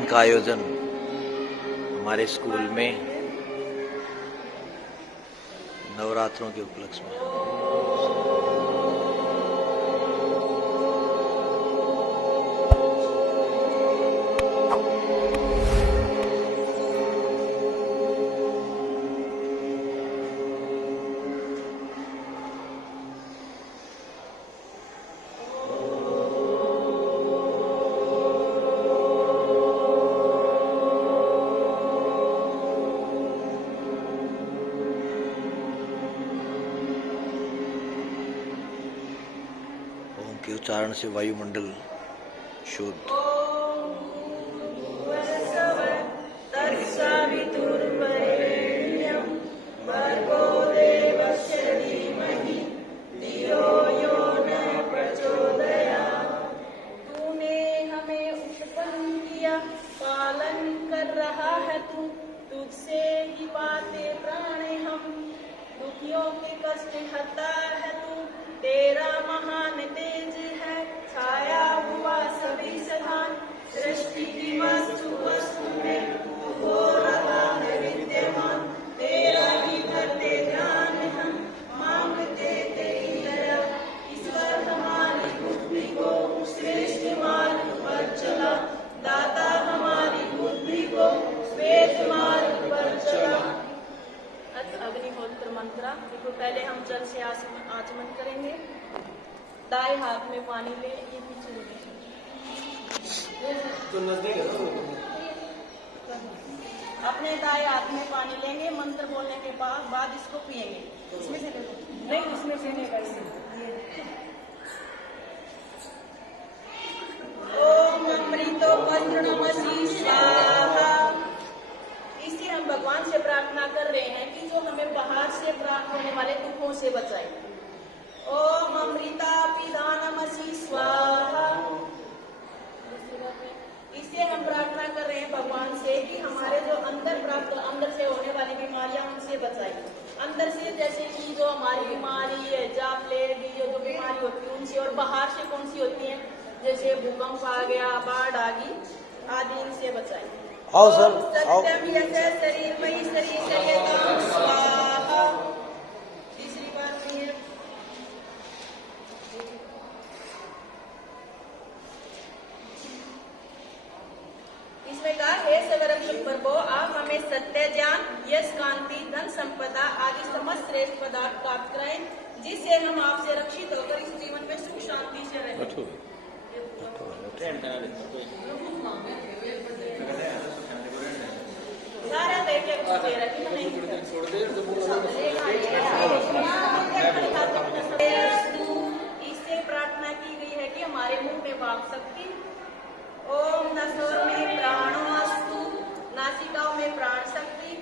कार्यक्रम का आयोजन हमारे स्कूल में नवरात्रों के उपलक्ष्य में। के उच्चारण से वायुमंडल शुद्ध। तूने हमें उत्पन्न किया, पालन कर रहा है तू, तुझसे ही पाते प्राण हम, दुखियों के कष्ट हरता है तू, तेरा महान तेज है छाया हुआ सभी स्थान, सृष्टि की वस्तु में तू हो रहा है विद्यमान, तेरा ही भरते ध्यान हम मांगते तेरी दया, ईश्वर हमारी बुद्धि को श्रेष्ठ मार्ग पर चला, दाता हमारी बुद्धि को श्रेष्ठ मार्ग पर चला। अग्निहोत्र मंत्रा, देखो पहले हम जल से आचमन करेंगे। दाएं हाथ में पानी ले, ये पीछे तो नजदीक अपने दाएं हाथ में पानी लेंगे, मंत्र बोलने के बाद इसको पिएंगे। उसमें से नहीं, उसमें से नहीं करते। ओम अमृतो पद्मनमसि स्वाहा। इसी हम भगवान से प्रार्थना कर रहे हैं कि जो हमें बाहर से प्राप्त होने वाले दुखों से बचाए। ओम अमृता पिधानमसि स्वाहा। इससे हम प्रार्थना कर रहे हैं भगवान से कि हमारे जो अंदर से होने वाली बीमारियां उनसे बचाए। अंदर से जैसे कि जो हमारी बीमारी है, जापलेट जो बीमारी होती है उनसे, और बाहर से कौन सी होती है, जैसे भूकंप आ गया, बाढ़ आ गई आदि, इनसे बचाए। आओ सर, आओ। शरीर में ही शरीर स्वाहा। तीसरी बात में इसमें कहा है सवरम प्रभो, आप हमें सत्य, ज्ञान, यश, कांति, धन, संपदा आदि समस्त श्रेष्ठ पदार्थ प्राप्त कराएं, जिससे हम आपसे रक्षित होकर इस जीवन में सुख शांति से रहें। सारा देखे इससे प्रार्थना की गई है कि हमारे मुंह में वाक शक्ति। ओम नसोर में प्राणो अस्तु, नासिकाओं में प्राण शक्ति।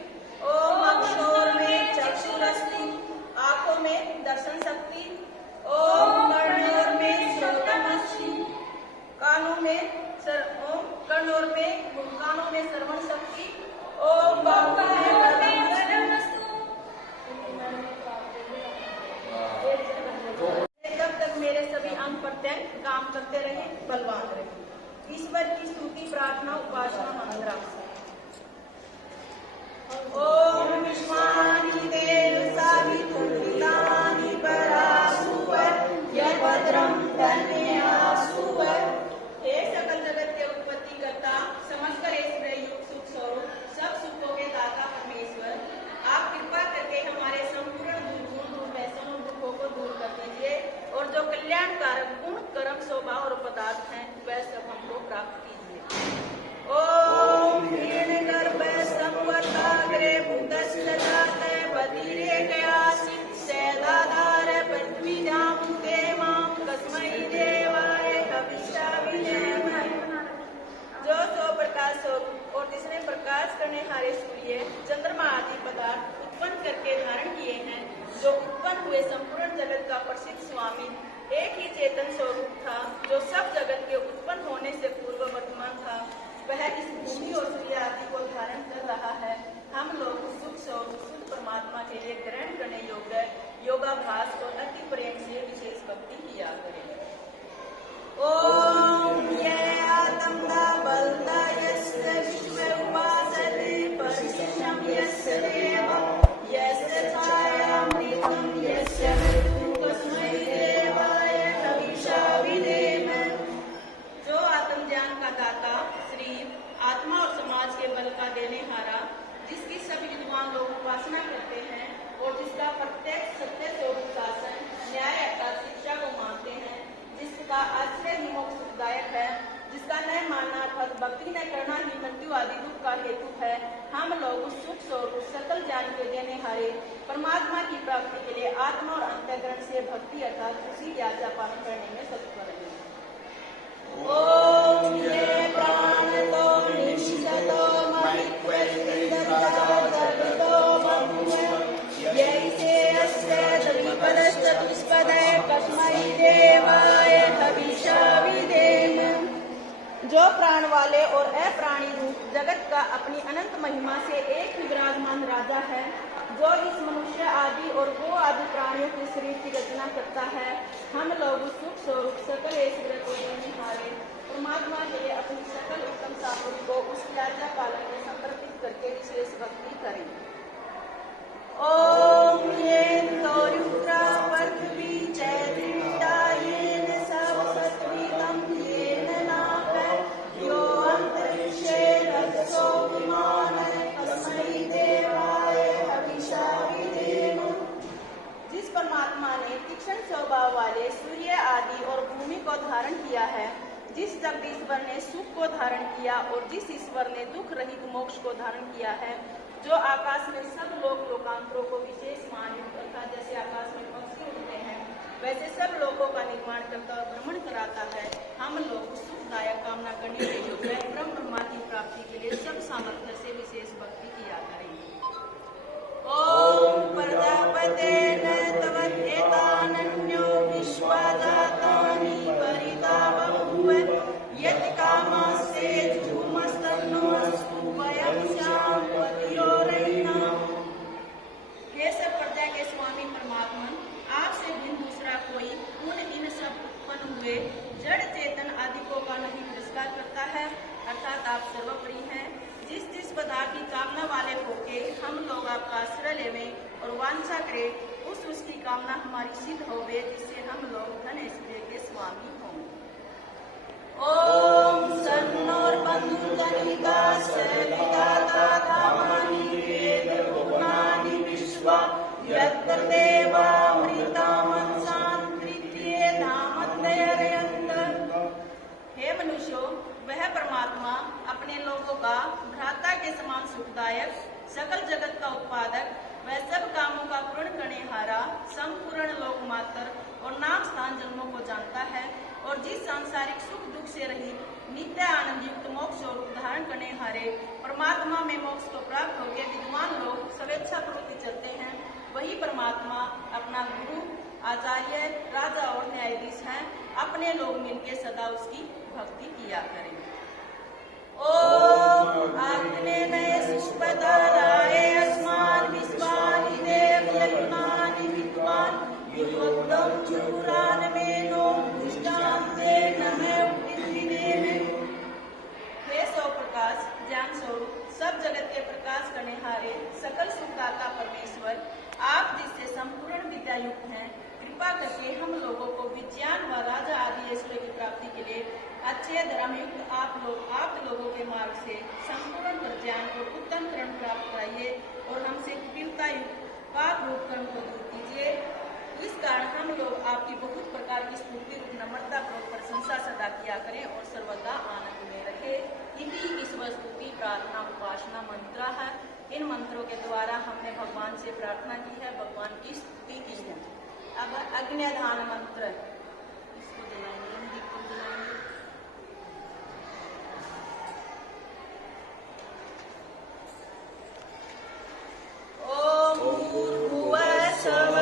ओम अक्षोर में चक्षुरस्ति, आंखों में दर्शन शक्ति। ओम कर्णोर में श्रोत्रमस्ति, कानों में कर्णोर में कानों में श्रवण शक्ति। ओम बाहु में तब तक मेरे सभी अंग प्रत्यंग काम करते रहे, बलवान रहे। ईश्वर की स्तुति, प्रार्थना, उपासना मंत्र। ओम विश्वानि देव सावितुर्विदानि परासुवर यभद्रं धन्यासुवर। हे सकल जगत के उत्पत्ति करता, समस्त ऐश्वर्य युक्त सुख स्वरूप, सब सुखों के दाता परमेश्वर, आप कृपा करके हमारे संपूर्ण दुखों को दूर कर दीजिए, और जो कल्याणकारक गुण, कर्म, स्वभाव और पदार्थ हैं वह सब हमको प्राप्त कीजिए। ओम हिरण्यगर्भ संवर्ताग्रे भूतस्य जाते बधिरे कयासित सेदाधार पृथ्वीजां देवां कस्मै देवाय हविष्याविधेमहि। जो सो प्रकाश और जिसने प्रकाश करने हारे सूर्य, चंद्रमा आदि पदार्थ उत्पन्न करके धारण किए हैं, जो उत्पन्न हुए संपूर्ण जगत का प्रसिद्ध स्वामी, एक ही चेतन स्वरूप था, जो सब जगत के उत्पन्न होने से पूर्व वर्तमान था, वह इस भूमि और सूर्य आदि को धारण कर रहा है। हम लोग सुख स्वरूप शुद्ध परमात्मा के लिए ग्रहण करने योग्य योगाभ्यास और अति प्रेम से विशेष भक्ति किया करें। ओम ये आत्मदा बलदा यस्य आदि दुख का हेतु है, हम लोग उस सुख स्वरूप सकल ज्ञान के देने हारे परमात्मा की प्राप्ति के लिए आत्मा और अंतःकरण से भक्ति अर्थात उसी आज्ञा पालन करने में तत्पर हैं। ओम ये प्राण तो निश्चतो महित्वैर्विदधातर्वतो मह्य यैसे अस्य द्विपदश्चतुष्पदे कस्मै देवाय हविषा विधेम। जो प्राण वाले और अप्राणी रूप जगत का अपनी अनंत महिमा से एक ही विराजमान राजा है, जो इस मनुष्य आदि और गो आदि प्राणियों के शरीर की रचना करता है, हम लोग सुख स्वरूप सकल ऐश्वर्य को देने हारे परमात्मा के लिए अपनी सकल उत्तम सामग्री को उसकी आज्ञा पालन में समर्पित करके विशेष भक्ति करें। ओम ये तोरुद्रा पृथ्वी चैत्रिता येन सवसत्वितं येन नाक यो अंतरिक्षे रजसो विमानः तस्मै देवाय हविषा विधेम। जिस परमात्मा ने तीक्ष्ण स्वभाव वाले सूर्य आदि और भूमि को धारण किया है, जिस जगदीश्वर ने सुख को धारण किया और जिस ईश्वर ने दुख रहित मोक्ष को धारण किया है, जो आकाश में सब लोकांतरों को विशेष मान अर्थात जैसे आकाश में पक्षी उड़ते हैं वैसे सब लोगों का निर्माण करता और भ्रमण कराता है, हम लोग सुखदायक कामना करने के योग्य ब्रह्मा की प्राप्ति के लिए सब सामर्थ्य से विशेष भक्ति किया करेंगे। ओम प्रजापतेन तवद्येतानन्यो विश्वदातानि परिता बभूव यत् कामस्ते जुहुमस्तन्नो अस्तु वयं स्याम पतियोरैना। हे सब प्रजा के स्वामी परमात्मा, आपसे भिन्न दूसरा कोई पूर्ण इन सब उत्पन्न हुए जड़ चेतन आदिकों का नहीं तिरस्कार करता है, अर्थात आप सर्वोपरि हैं। जिस जिस पदार्थ की कामना वाले होके हम लोग आपका आश्रय लेवें और वांछा करें, उसकी कामना हमारी सिद्ध होवे, जिससे हम लोग धन ऐश्वर्य के स्वामी हों। ओम सन्नोर बंधुजनिका सविताता धामानि वेद भुवनानि विश्वा यत्र देवामृतामंसान् तृतीये धामत्रयरयन्त। हे मनुष्यों, वह परमात्मा अपने लोगों का भ्राता के समान सुखदायक, सकल जगत का उत्पादक, वह सब कामों का पूर्ण करने हारा, संपूर्ण लोकमात्र और नाम स्थान जन्मों को जानता है, और जिस सांसारिक सुख दुख से रहित नित्य आनंद युक्त मोक्ष स्वरूप धारण करने हारे परमात्मा में मोक्ष को प्राप्त होकर विद्वान लोग स्वेच्छा पूर्वक चलते हैं, वही परमात्मा अपना गुरु, आचार्य, राजा और न्यायाधीश हैं। अपने लोग मिलकर सदा उसकी भक्ति किया करें। ओम आग्नेय सुष्पदाराय अस्मान् विश्वानि देवयज्ञानि विद्वान् युवक्तं चूरान् मेनो निष्ठां ते नमः उद्दिदेवे। हे सो प्रकाश ज्ञान स्वरूप सब जगत के प्रकाश करने हारे सकल सुखदाता परमेश्वर, आप जिससे संपूर्ण विद्या युक्त हैं, कृपा करके हम लोगों को विज्ञान व राजा आदि ऐश्वर्य की प्राप्ति के लिए अच्छे धर्मयुक्त आप लोगों के मार्ग से संपूर्ण प्रज्ञान और उत्तम कर्म प्राप्त कराइए और हमसे कुटिलता युक्त पाप रूप कर्म को दूर कीजिए। इस कारण हम लोग आपकी बहुत प्रकार की स्तुति रूप नम्रता पूर्वक प्रशंसा सदा किया करें और सर्वदा आनंद में रहे। इसी ईश्वर स्तुति प्रार्थना उपासना मंत्र है। इन मंत्रों के द्वारा हमने भगवान से प्रार्थना की है, भगवान की स्तुति की है। अब अग्न्यधान मंत्र इसको दिलाएंगे, हम दीप को दिलाएंगे। ओम भूर्भुवः स्वः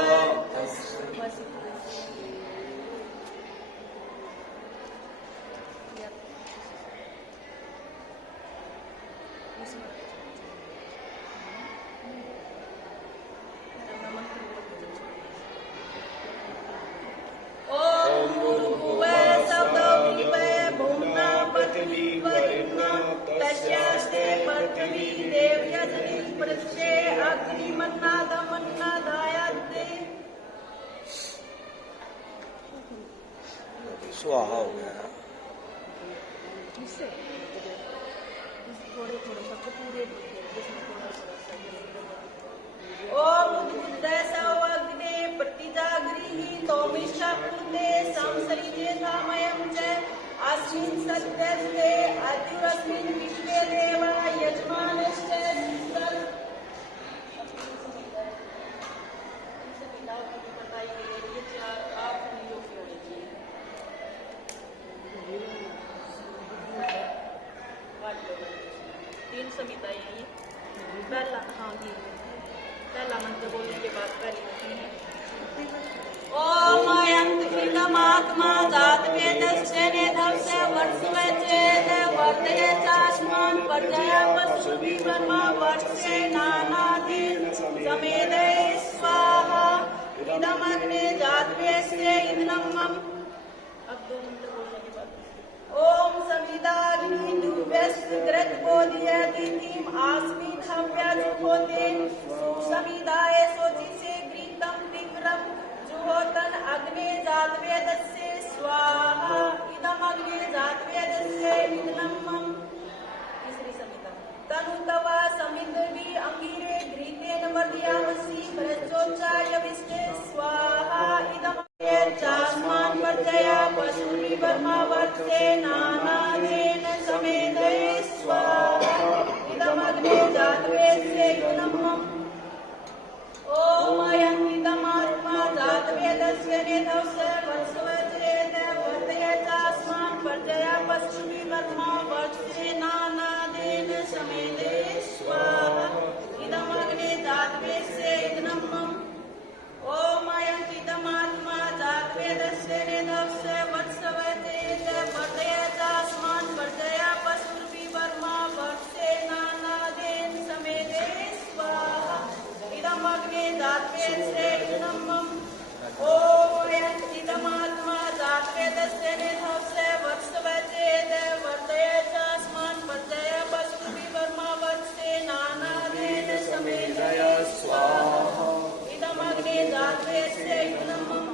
स्वाहा हो गया। ओम उद्बुद्धसवग्ने प्रतिजागृहि तोमिष्ठापूर्णे संसरिजे धामयं च अस्मिन् सत्यस्ते अद्युरस्मिन् विश्वे देवा तीन संहिता यही पहला, हाँ जी, पहला मंत्र बोलने के बाद पहली होती है। ओम अयंत इदमात्मा जात वेदस्य नेधस्य वर्षवे चेद वर्तये चास्मान् पर्जया पशुपति ब्रह्मा वर्षे नानादीन समेदे स्वाहा इदमग्ने जातवेस्य इदनं मम। अब दो मंत्र बोलने के बाद ओम समिदाग्नि दुर्व्यस्त ग्रत बोधियति तीम आस्मिन हव्यजुहोते सुसमिदाय सोचिसे ग्रीतम विक्रम जुहोतन अग्ने जातवेदस्य स्वाहा इदम अग्ने जातवेदस्य इदनं मम। तीसरी समिदा तनुतवा समिद्रि अंगिरे घृतेन वर्धयामसि प्रचोचाय विष्टे स्वाहा इदम चास्मान् पर्जया पशुनि ब्रह्मा वर्षे नानादेन समेदे स्वाहा इदमग्ने जातवेदस्य इदनं मम। ओम अयंतिदमात्मा जातवेदस्य नेधस्य वर्षवे चेद वर्तये चास्मान् पर्जया पशुनि ब्रह्मा वर्षे नानादेन समेदे स्वाहा इदमग्ने जातवेदस्य इदनं मम। ओम अयंतिदमात्मा जातवेदस्य नेधस्य वर्षवे चेद वर्तये चास्मान् पर्जया पशुनि ब्रह्मा वर्षे नानादेन समेदे स्वाहा इदमग्ने जातवेदस्य इदनं मम। ओम अयंतिदमात्मा जातवेदस्य नेधस्य वर्षवे चेद वर्तये चास्मान् पर्जया पशुनि ब्रह्मा वर्षे नानादेन समेदे स्वाहा इदमग्ने जातवेदस्य इदनं मम।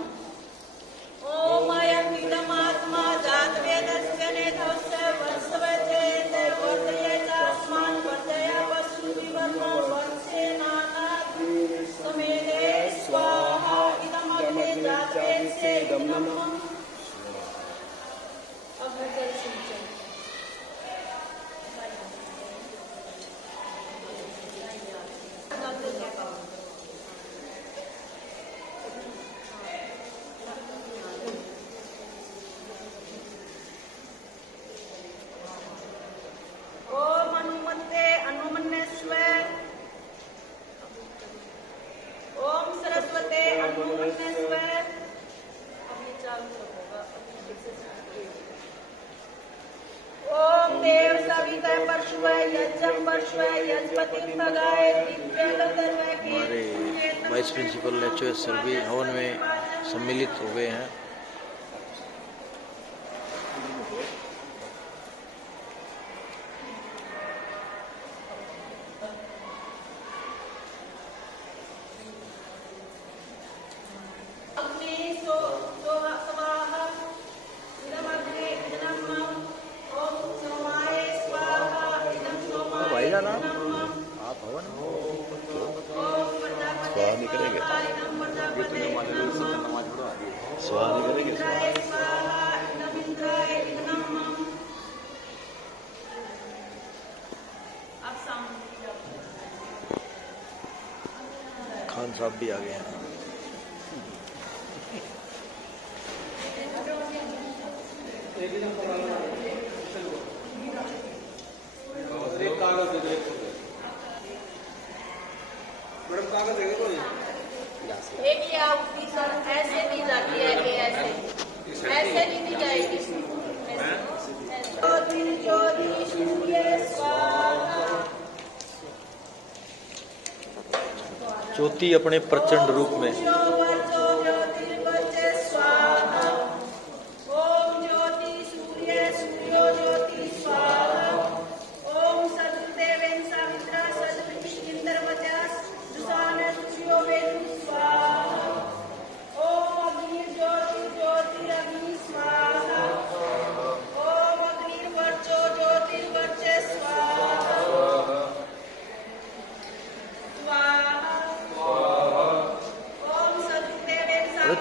ओम अयंतिदमात्मा जातवेदस्य नेधस्य वर्षवे चेद वर्तये चास्मान् पर्जया पशुनि ब्रह्मा वर्षे नानादेन समेदे स्वाहा इदमग्ने जातवेदस्य इदनं मम। अब जल सिंचन ओम अनुमते अनुमन्यस्वे ओम सरस्वते अनुमन्यस्वे। अब ये चालू होगा। ओम देव सविता परशुवे यज्ञम परशुवे यजपति भगाय दिव्यगंधर्वे हमारे वाइस प्रिंसिपल लेक्चरर सर भी हवन में सम्मिलित हो गए हैं। भाई जाना आप हवन स्वाहा नहीं करेंगे, स्वाहा नहीं करेंगे। खान साहब भी आ गए हैं। एक ये आउटफिट सर ऐसे दी जाती है, ये ऐसे नहीं दी जाएगी। ज्योति सूर्य स्वाहा। ज्योति अपने प्रचंड रूप में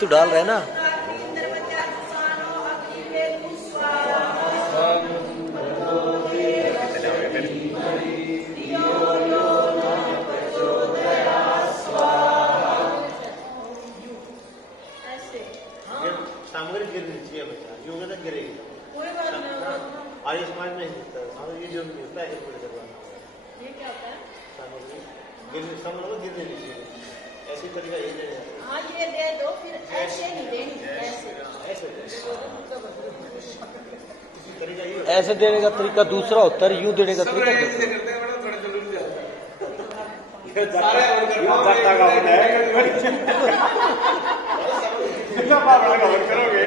तू डाल रहे ना। सामग्री गिरनी चाहिए बच्चा, जो होगा गिरेगी। कोई बात नहीं, आयुष्मान नहीं होता, ये जो मिलता है ये क्या होता है? सामग्री गिरने सामने गिरने दीजिए, ऐसी तरीका ये देना है। हाँ ये दे दो, फिर ऐसे नहीं देनी, ऐसे ऐसे इसी तरीका ये ऐसे देने का तरीका दूसरा होता है, यूं देने का तरीका दूसरा। करोगे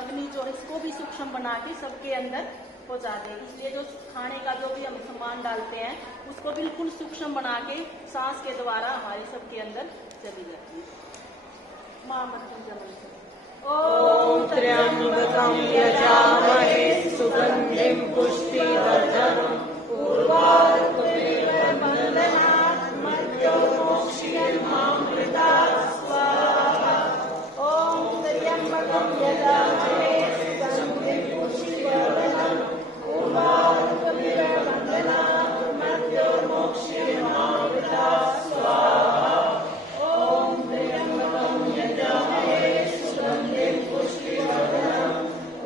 अग्नि जो है इसको भी सूक्ष्म बना के सबके अंदर पहुंचा दे। इसलिए जो खाने का जो भी हम सामान डालते हैं उसको बिल्कुल सूक्ष्म बना के सांस के द्वारा हमारे सबके अंदर चली जाती है। ओम त्र्यंबकं यजामहे सुगंधिं पुष्टिवर्धनम् उर्वारुकमिव बन्धनात् मृत्योर्मोक्षयेमामृतात् स्वाहा। ओम त्र्यंबकं यजामहे सुगंधिं पुष्टिवर्धनम् उर्वारुकमिव बन्धनात् मृत्योर्मोक्षयेमामृतात् स्वाहा। ओम त्र्यंबकं यजामहे सुगंधिं पुष्टिवर्धनम्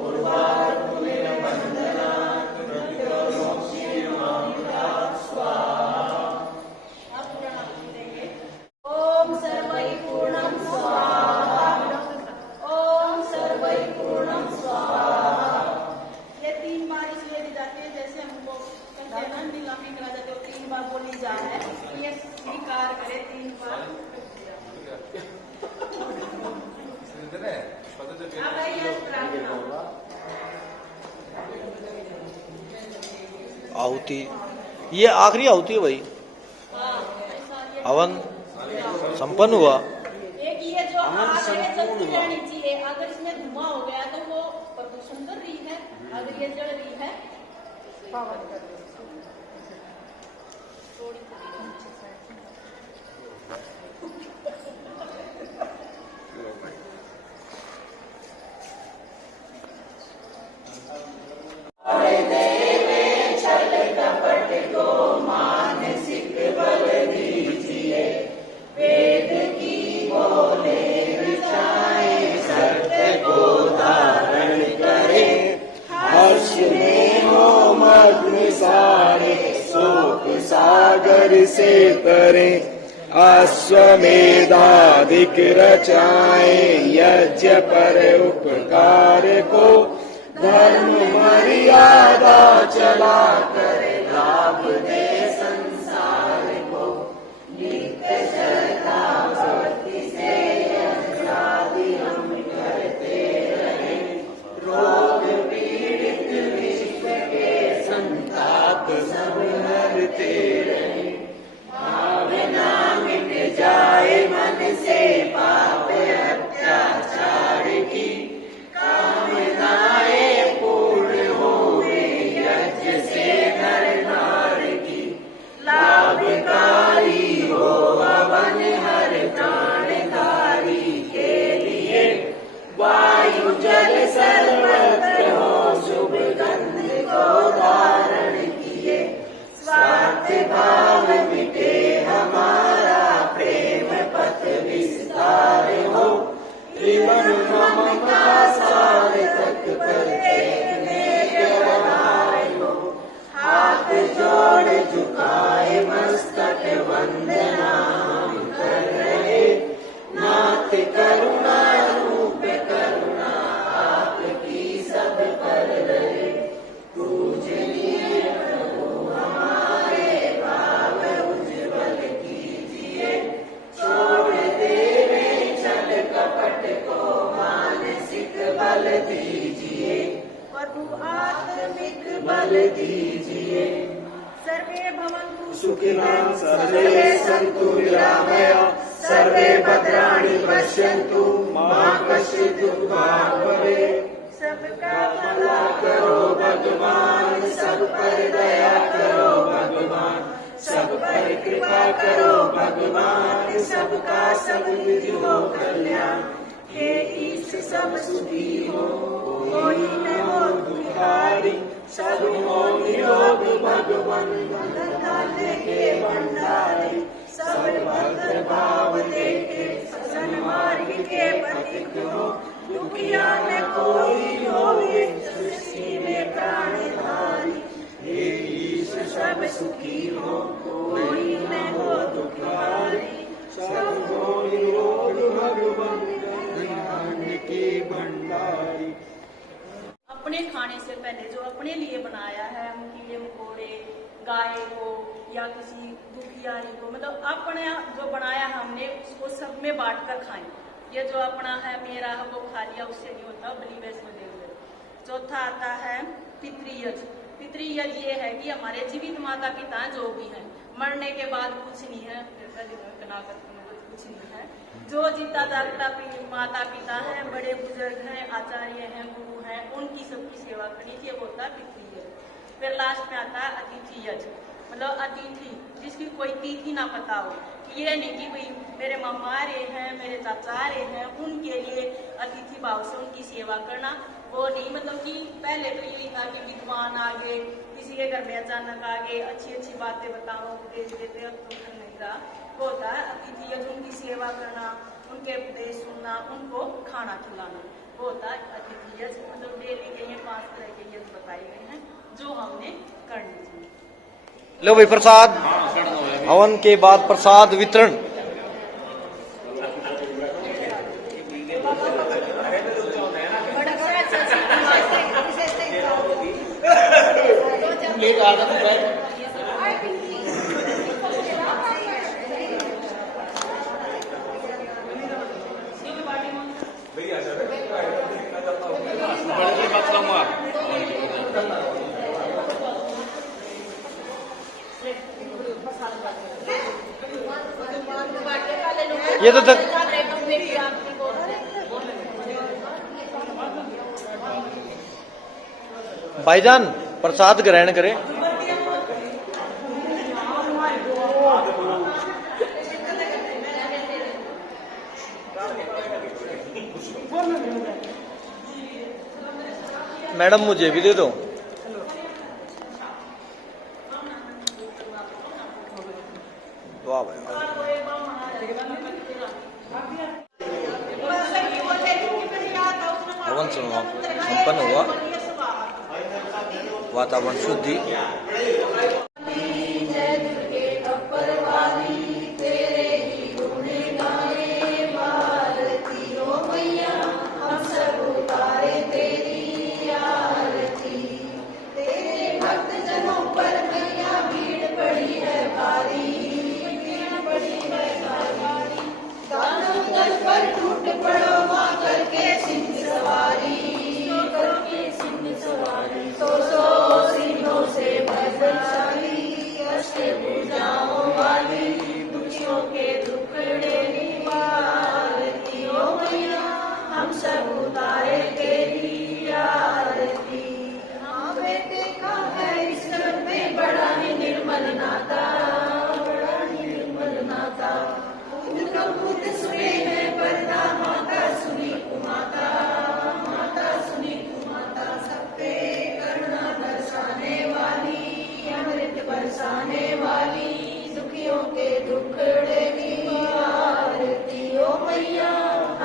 उर्वारुकमिव बन्धनात् मृत्योर्मोक्षयेमामृतात् स्वाहा। अब प्रणाम करेंगे। ओम सर्वै पूर्णं स्वाहा। ओम सर्वै पूर्णं स्वाहा। ये 3 बार इसलिए दी जाती है जैसे हमको कहते हैं ना नीलामी करा जाते हो 3 बार बोली जा है, ये स्वीकार करे 3 बार। अब आइए प्रार्थना। आहुति, ये आखिरी आहुति है भाई। हवन संपन्न हुआ। एक ये जो आग है जलती रहनी चाहिए, अगर इसमें धुआं हो गया तो वो प्रदूषण कर रही है, अगर ये जल रही है पावन कर रही है। सागर से तरे अश्वमेधाधिक रचाए यज्ञ पर उपकार को धर्म मर्यादा चला करे लाभ दे संसार को नित्य श्रद्धा भक्ति से यज्ञादि हम करते रहे रोग पीड़ित विश्व के संताप सब हरते रहे भावना मिट जाए मन से पाप अत्याचार की कामनाएं पूर्ण होवे यज्ञ से नर नार की सर्वत्र हो शुभ गंध को धारण किए, स्वार्थ भाव मिटे हमारा, प्रेम पथ विस्तार हो, त्रिभुवन ममता सार्थक प्रत्येक में व्यवहार हो। हाथ जोड़ झुकाए मस्तक वंदना हम कर रहे, नाथ करुणा रूप करुणा आपकी सब पर रहे। पूजनीय प्रभु हमारे भाव उज्ज्वल कीजिए, छोड़ देवे छल कपट को मानसिक बल दीजिए, प्रभु आत्मिक बल दीजिए। सर्वे भवन्तु सुखिनः सर्वे सन्तु निरामया, सर्वे भद्राणि पश्यन्तु मा कश्चित् दुःखात् भवेत्। सबका भला करो भगवान, सब पर दया करो भगवान, सब पर कृपा करो भगवान, सबका सब निधि हो कल्याण। हे ईश सब सुखी हो, कोई न हो दुखियारी, सब हो निरोग भगवान, धन के भंडारी, सब भद्र भाव देखे, सन्मार्ग के पथिक हो, दुखिया न कोई होवे, सृष्टि में प्राणधारी। हे ईश सब सुखी हो, कोई न हो दुखियारी, सब हो निरोग भगवान, धन के भंडारी। अपने खाने से पहले जो अपने लिए बनाया है, कीड़े मकोड़े, गाय को या किसी दुखियारी को, मतलब अपने जो बनाया हमने उसको सब में बांट कर खाएं। ये जो अपना है मेरा है वो खा लिया, उससे नहीं होता, बलि वैष्णो देवी। चौथा आता है पितृयज। पितृयज ये है कि हमारे जीवित माता पिता जो भी हैं, मरने के बाद कुछ नहीं है, कुछ नहीं है। जो जीता जागता माता पिता है, बड़े बुजुर्ग हैं, आचार्य हैं, गुरु हैं, उनकी सबकी सेवा करनी चाहिए, वो होता है पितृयज। फिर लास्ट में आता है अतिथियज, मतलब अतिथि जिसकी कोई तिथि ना पता हो, ये नहीं कि भाई मेरे मामा आ रहे हैं, मेरे चाचा आ रहे हैं, उनके लिए अतिथि भाव से उनकी सेवा करना, वो नहीं। मतलब कि पहले तो यही था कि विद्वान आ गए, किसी के घर में अचानक आ गए, अच्छी अच्छी बातें बताओ, उपदेश देते, अब तो नहीं रहा। वो होता है अतिथियज, उनकी सेवा करना, उनके उपदेश सुनना, उनको खाना खिलाना, वो होता है अतिथियज। मतलब डेली के ये 5 तरह के यज बताए गए हैं जो हमने करनी चाहिए। लो भाई प्रसाद, हवन के बाद प्रसाद वितरण। ये तो तक भाईजान प्रसाद ग्रहण करें। मैडम मुझे भी दे दो। वाह भाई, हवन संपन्न हुआ, वातावरण शुद्धि। सुने हैं पर्दा, माता सुनी कुमाता, माता सुनी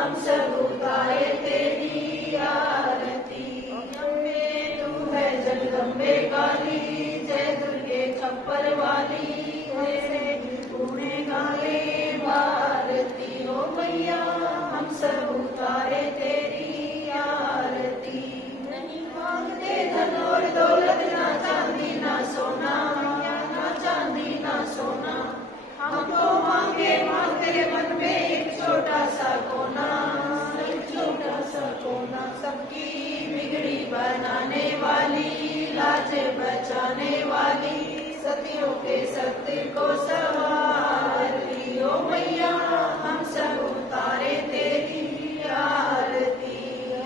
हम सब उतारे तेरी आरती। अम्बे तू है जगदम्बे काली, जय दुर्गे खप्पर वाली, तेरे गुणे गाए भारती। ओ मैया हम सब उतारे तेरी आरती। नहीं मांगते धन और दौलत, ना चांदी ना सोना, ना चांदी ना सोना। हमको मांगते मन में एक छोटा सा कोना, एक छोटा सा कोना। सबकी बिगड़ी बनाने वाली, लाज बचाने वाली, सतियों के सत्य को संवारती। ओ मैया हम सब उतारे तेरी आरती।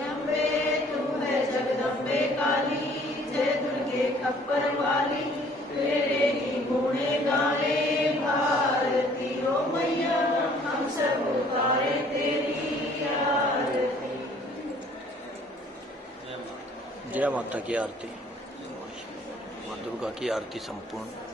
अम्बे तू है जगदम्बे काली, जय दुर्गे खप्पर वाली, तेरे ही गुणे गाए भारती। ओ मैया हम सब उतारे तेरी आरती। जय माता की आरती। माँ दुर्गा की आरती संपूर्ण।